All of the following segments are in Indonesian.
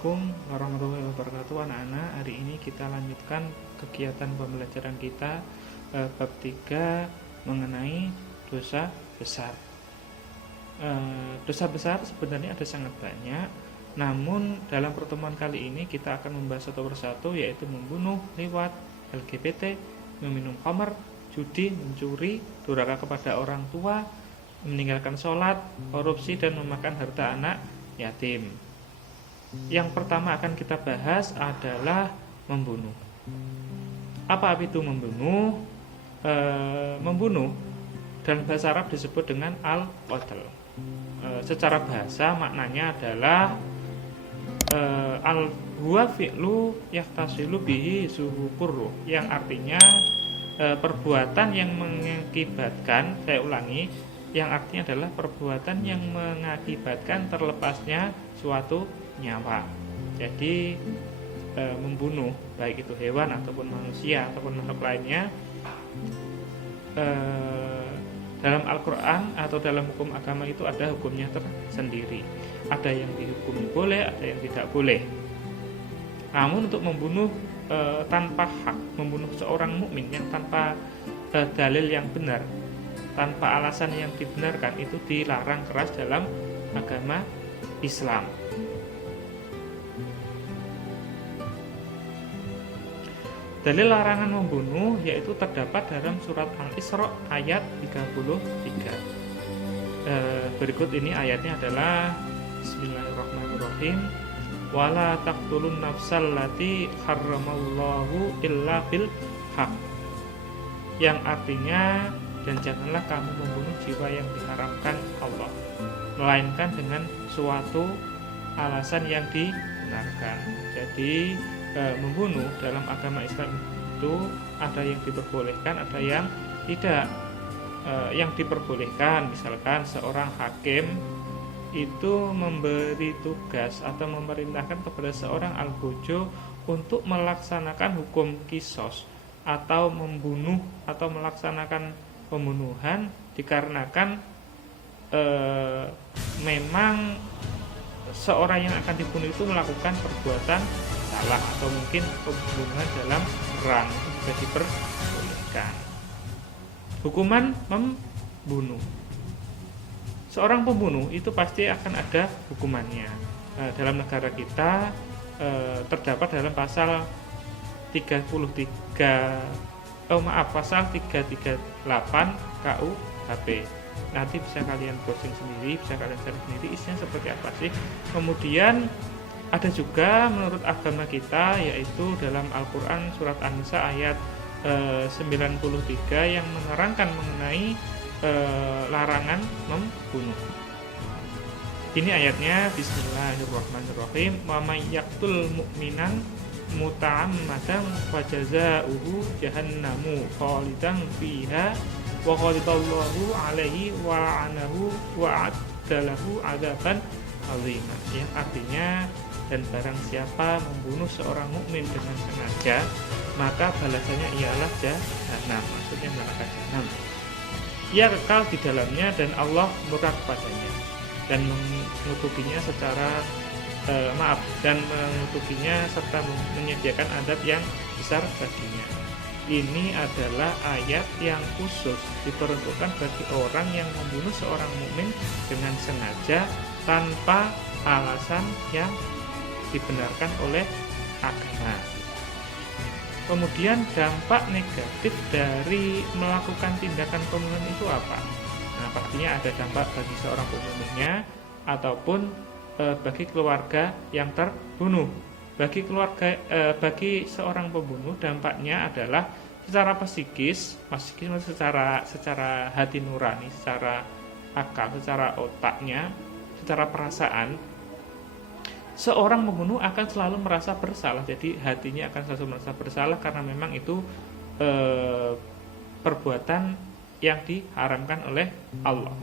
Assalamualaikum warahmatullahi wabarakatuh anak-anak. Hari ini kita lanjutkan kegiatan pembelajaran kita bab 3 mengenai dosa besar. Dosa besar sebenarnya ada sangat banyak, namun dalam pertemuan kali ini kita akan membahas satu persatu, yaitu membunuh, liwat, LGBT, meminum khamar, judi, mencuri, durhaka kepada orang tua, meninggalkan sholat, korupsi, dan memakan harta anak yatim. Yang pertama akan kita bahas adalah membunuh. Apa itu membunuh? Membunuh dalam bahasa Arab disebut dengan al-qatl. Secara bahasa maknanya adalah al-huwa fi'lu yahtasilu bihi zuhukurruh, yang artinya perbuatan yang mengakibatkan, saya ulangi, yang artinya adalah perbuatan yang mengakibatkan terlepasnya suatu nyawa. Jadi membunuh, baik itu hewan ataupun manusia ataupun makhluk lainnya, dalam Al-Quran atau dalam hukum agama itu ada hukumnya tersendiri. Ada yang dihukumi boleh, ada yang tidak boleh. Namun untuk membunuh tanpa hak, membunuh seorang mukmin yang tanpa dalil yang benar, tanpa alasan yang dibenarkan, itu dilarang keras dalam agama Islam. Dalil larangan membunuh yaitu terdapat dalam surat Al-Isra ayat 33. Berikut ini ayatnya adalah Bismillahirrahmanirrahim. Wala taqtulun nafsal lati harramallahu illa bil haq. Yang artinya, dan janganlah kamu membunuh jiwa yang diharamkan Allah, melainkan dengan suatu alasan yang dibenarkan. Jadi membunuh dalam agama Islam itu ada yang diperbolehkan, ada yang tidak. Yang diperbolehkan, misalkan seorang hakim itu memberi tugas atau memerintahkan kepada seorang algojo untuk melaksanakan hukum kisos atau membunuh atau melaksanakan pembunuhan dikarenakan memang seorang yang akan dibunuh itu melakukan perbuatan salah atau mungkin pembunuhan dalam perang, juga diperbolehkan. Hukuman membunuh. Seorang pembunuh itu pasti akan ada hukumannya. Dalam negara kita terdapat dalam pasal 338 KUHP. Nanti bisa kalian browsing sendiri, bisa kalian cari sendiri isinya seperti apa sih. Kemudian ada juga menurut agama kita, yaitu dalam Al-Quran surat An-Nisa ayat 93 yang menerangkan mengenai larangan membunuh. Ini ayatnya, Bismillahirrahmanirrahim. Wa may yaqtul mu'minan muta'ammadan fajazaa'uhu jahannamu khalidan fiha wa ghadiballahu alaihi wa la'anahu wa addalahu adzaban azima. Yang artinya, dan barang siapa membunuh seorang mukmin dengan sengaja, maka balasannya ialah jahanam, maksudnya neraka jahanam. Ia kekal di dalamnya dan Allah murka kepadanya dan mengutubinya serta menyediakan adab yang besar baginya. Ini adalah ayat yang khusus diperuntukkan bagi orang yang membunuh seorang mukmin dengan sengaja tanpa alasan yang dibenarkan oleh agama. Kemudian dampak negatif dari melakukan tindakan pembunuhan itu apa? Nah, pastinya ada dampak bagi seorang pembunuhnya ataupun bagi keluarga yang terbunuh. Bagi seorang pembunuh dampaknya adalah secara psikis secara hati nurani, secara akal, secara otaknya, secara perasaan. Seorang pembunuh akan selalu merasa bersalah, jadi hatinya akan selalu merasa bersalah karena memang itu perbuatan yang diharamkan oleh Allah.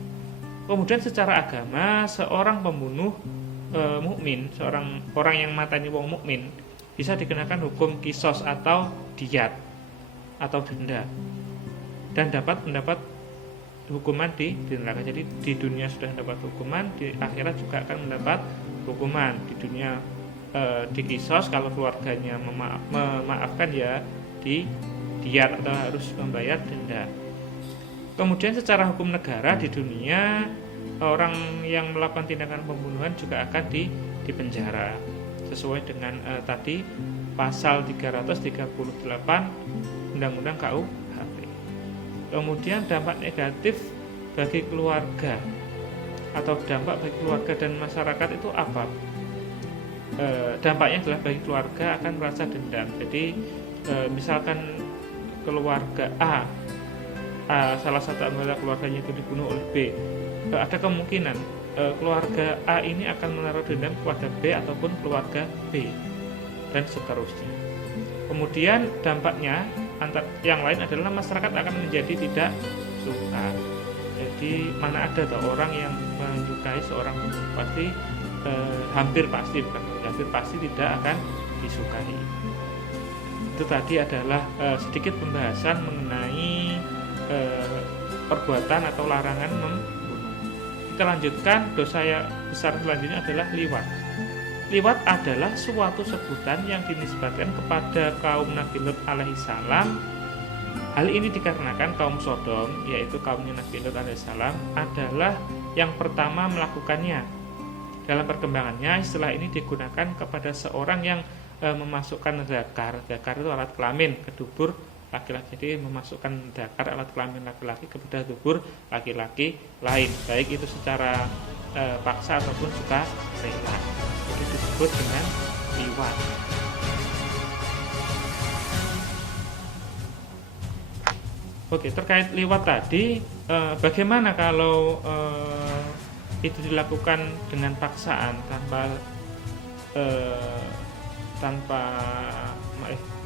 Kemudian secara agama, seorang pembunuh mukmin, seorang orang yang matani wong mukmin, bisa dikenakan hukum kisos atau diyat atau denda, dan dapat mendapat hukuman di neraka. Jadi di dunia sudah mendapat hukuman, di akhirat juga akan mendapat hukuman. Di dunia dikisos, kalau keluarganya memaafkan ya di diat atau harus membayar denda. Kemudian secara hukum negara di dunia, orang yang melakukan tindakan pembunuhan juga akan dipenjara sesuai dengan tadi pasal 338 Undang-Undang KUHP. Kemudian dampak negatif bagi keluarga atau dampak bagi keluarga dan masyarakat itu apa? Dampaknya adalah bagi keluarga akan merasa dendam. Jadi misalkan keluarga A, salah satu anggota keluarganya itu dibunuh oleh B, ada kemungkinan keluarga A ini akan menaruh dendam kepada B ataupun keluarga B dan seterusnya. Kemudian dampaknya yang lain adalah masyarakat akan menjadi tidak suka. Jadi mana ada orang yang menyukai seorang pembunuh, pasti hampir pasti tidak akan disukai. Itu tadi adalah sedikit pembahasan mengenai perbuatan atau larangan membunuh. Kita lanjutkan, dosa yang besar selanjutnya adalah liwat. Liwat adalah suatu sebutan yang dinisbatkan kepada kaum Nabi Lut alaihissalam. Hal ini dikarenakan kaum Sodom, yaitu kaumnya Nabi Lut alaihissalam, adalah yang pertama melakukannya. Dalam perkembangannya, istilah ini digunakan kepada seorang yang memasukkan zakar. Zakar itu alat kelamin ke dubur laki-laki. Jadi memasukkan zakar alat kelamin laki-laki kepada dubur laki-laki lain, baik itu secara paksa ataupun suka rela. Jadi disebut dengan liwat. Oke, terkait liwat tadi, bagaimana kalau itu dilakukan dengan paksaan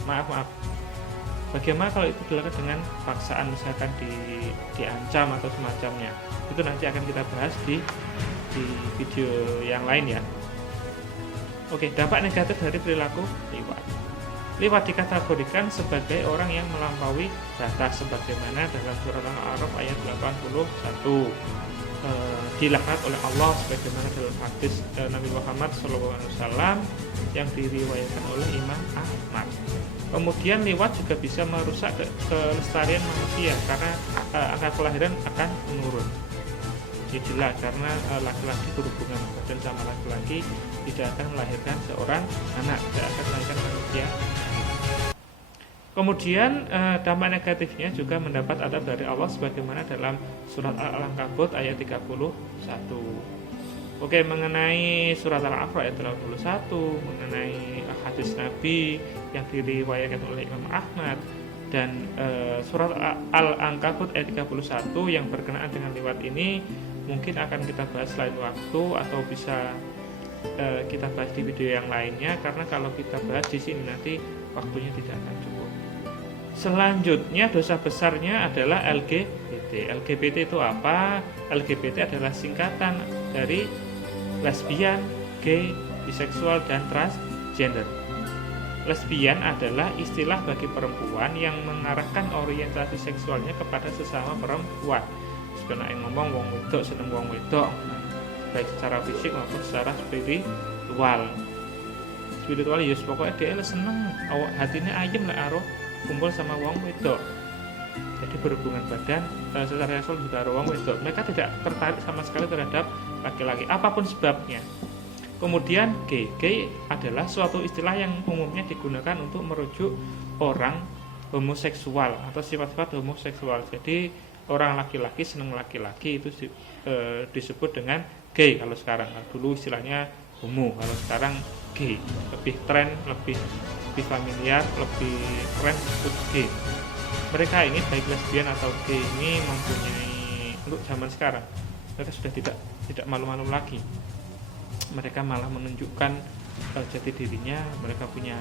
maaf. Bagaimana kalau itu dilakukan dengan paksaan, misalkan diancam atau semacamnya? Itu nanti akan kita bahas di video yang lain ya. Oke, dampak negatif dari perilaku liwat. Liwat dikategorikan sebagai orang yang melampaui batas sebagaimana dalam surat Al-A'raf ayat 81. Dilaknat oleh Allah sebagaimana dalam hadis Nabi Muhammad SAW yang diriwayatkan oleh Imam Ahmad. Kemudian liwat juga bisa merusak kelestarian manusia karena angka kelahiran akan menurun. Jadilah karena laki-laki berhubungan badan sama laki-laki tidak akan melahirkan seorang anak, tidak akan melahirkan manusia. Kemudian dampak negatifnya juga mendapat adab dari Allah sebagaimana dalam surat Al-Ankabut ayat 31. Oke, mengenai surat Al-A'raf ayat 31, mengenai hadis Nabi yang diriwayatkan oleh Imam Ahmad, dan surat Al-Ankabut ayat 31 yang berkenaan dengan liwat ini mungkin akan kita bahas lain waktu atau bisa kita bahas di video yang lainnya, karena kalau kita bahas di sini nanti waktunya tidak akan cukup. Selanjutnya dosa besarnya adalah LGBT. LGBT itu apa? LGBT adalah singkatan dari lesbian, gay, biseksual, dan transgender. Lesbian adalah istilah bagi perempuan yang mengarahkan orientasi seksualnya kepada sesama perempuan. Sebenarnya ngomong wong wedok seneng wong wedok, baik secara fisik maupun secara spiritual. Spiritual ya pokoknya dia seneng, hatinya ayem lah aruh kumpul sama wong wedok. Jadi berhubungan badan secara seksual juga wong wedok. Mereka tidak tertarik sama sekali terhadap laki-laki apapun sebabnya. Kemudian gay adalah suatu istilah yang umumnya digunakan untuk merujuk orang homoseksual atau sifat-sifat homoseksual. Jadi orang laki-laki senang laki-laki itu disebut dengan gay kalau sekarang. Dulu istilahnya homo, kalau sekarang gay. Lebih tren, lebih familiar, lebih keren disebut gay. Mereka ini baik lesbian atau gay ini mempunyai, untuk zaman sekarang mereka sudah tidak malu-malu lagi. Mereka malah menunjukkan jati dirinya. Mereka punya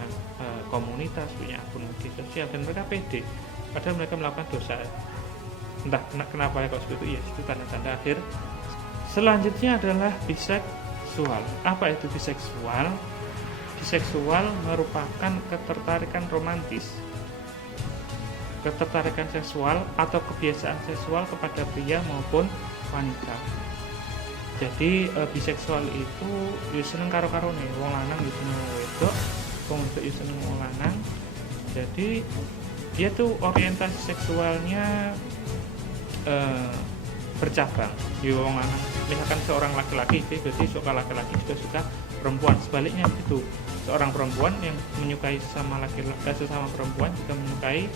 komunitas, punya akun media sosial, dan mereka pede padahal mereka melakukan dosa. Entah kenapa kok seperti itu, ya itu tanda-tanda akhir. Selanjutnya adalah biseksual. Apa itu biseksual? Biseksual merupakan ketertarikan romantis, ketertarikan seksual atau kebiasaan seksual kepada pria maupun wanita. Jadi biseksual itu ya seneng karo-karone, wong lanang ya seneng wong wedok, wong wedok ya seneng wong lanang. Jadi dia tuh orientasi seksualnya bercabang. Ya wong lanang, misalkan seorang laki-laki itu berarti suka laki-laki juga suka perempuan. Sebaliknya itu, seorang perempuan yang menyukai sesama sesama perempuan juga menyukai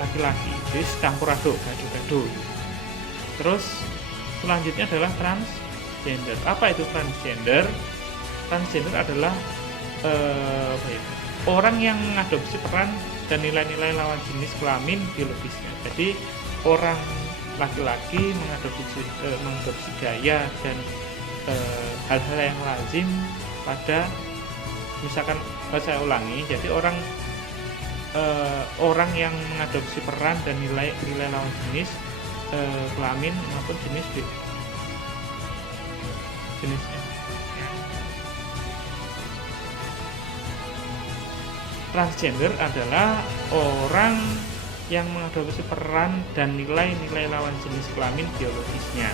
laki-laki. Jadi campur aduk, gado-gado. Terus selanjutnya adalah transgender. Apa itu transgender? Transgender adalah orang yang mengadopsi peran dan nilai-nilai lawan jenis kelamin biologisnya. Jadi orang laki-laki mengadopsi gaya dan hal-hal yang lazim pada, misalkan saya ulangi, jadi orang yang mengadopsi peran dan nilai lawan jenis kelamin maupun jenisnya. Transgender adalah orang yang mengadopsi peran dan nilai-nilai lawan jenis kelamin biologisnya.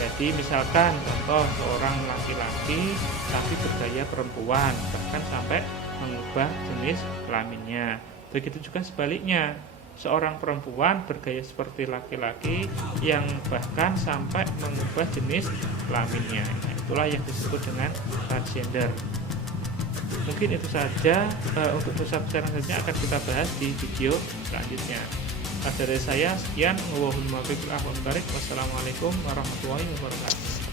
Jadi misalkan contoh seorang laki-laki tapi bergaya perempuan, bahkan sampai mengubah jenis kelaminnya. Begitu juga sebaliknya, seorang perempuan bergaya seperti laki-laki yang bahkan sampai mengubah jenis kelaminnya. Nah, itulah yang disebut dengan transgender. Mungkin itu saja untuk dosa besar selanjutnya akan kita bahas di video selanjutnya. Dari saya sekian, wassalamualaikum warahmatullahi wabarakatuh.